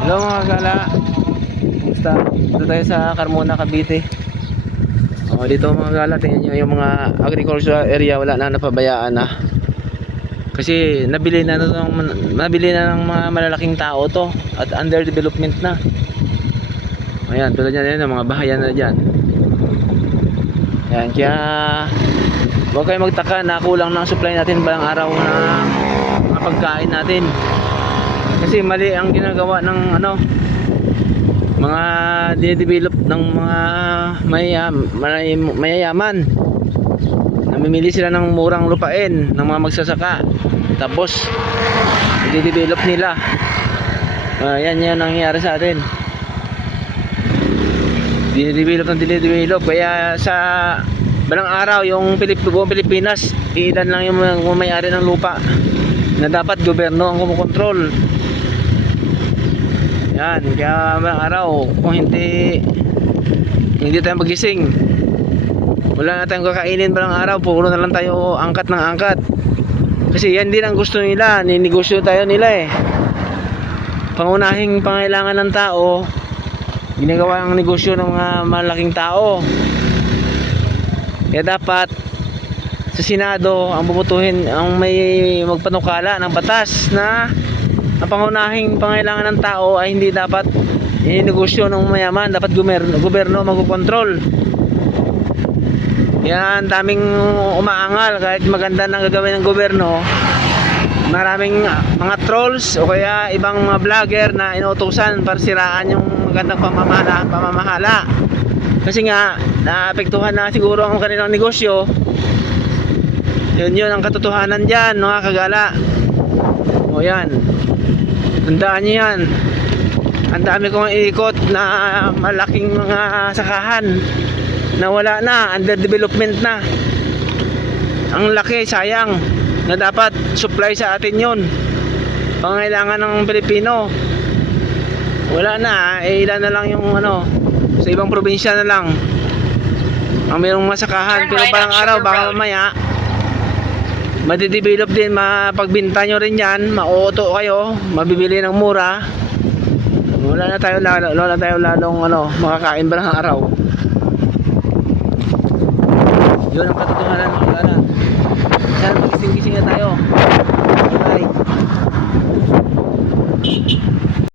Hello mga gala. Kumusta? Dito tayo sa Carmona, Cavite. Dito mga gala, tingnan nyo yung mga agricultural area, wala na, napabayaan na. Kasi nabili na ng mga malalaking tao to at under development na. Ayan, tulad yan, yung mga bahayan na dyan. Ayan, kaya huwag kayo magtaka na kulang ng supply natin balang araw na mga pagkain natin. Kasi mali ang ginagawa ng mga dinedevelop ng mga mayayaman. Namimili sila ng murang lupain ng mga magsasaka, tapos dinedevelop nila. Yan ang nangyayari sa atin. Dinedevelop. Kaya sa balang araw yung buong Pilipinas, ilan lang yung may-ari ng lupa na dapat gobyerno ang kumokontrol. Yan, kaya balang araw kung hindi tayo magising, wala na tayong kakainin balang araw, puro na lang tayo angkat ng angkat. Kasi yan din ang gusto nila, ninegosyo tayo nila Pangunahing pangailangan ng tao, ginagawa ang negosyo ng mga malaking tao. Kaya dapat sa Senado ang bubutuhin, ang may magpanukala ng batas na ang pangunahing pangailangan ng tao ay hindi dapat negosyo ng mayaman, dapat gobyerno magkokontrol. Yan, daming umaangal kahit maganda nang gagawin ng gobyerno. Maraming mga trolls o kaya ibang mga vlogger na inuutusan para siraan yung magandang pamamahala. Kasi nga naapektuhan na siguro ang kanilang negosyo. Yun ang katotohanan dyan, mga kagala. O yan, tandaan nyo yan. Ang dami kong iikot na malaking mga sakahan na wala na, under development na. Ang laki, sayang, na dapat supply sa atin yun, pangailangan ng Pilipino. Wala na, ilan na lang yung sa ibang probinsya na lang ang mayroong masakahan. Pero parang araw, baka mamaya madidevelop din, mapagbinta nyo rin yan, mauuto kayo, mabibili ng mura. Wala na tayo lalong makakain ba ng araw. Yun ang katotohanan mga kagala. Yan, magising-gising na tayo. Bye.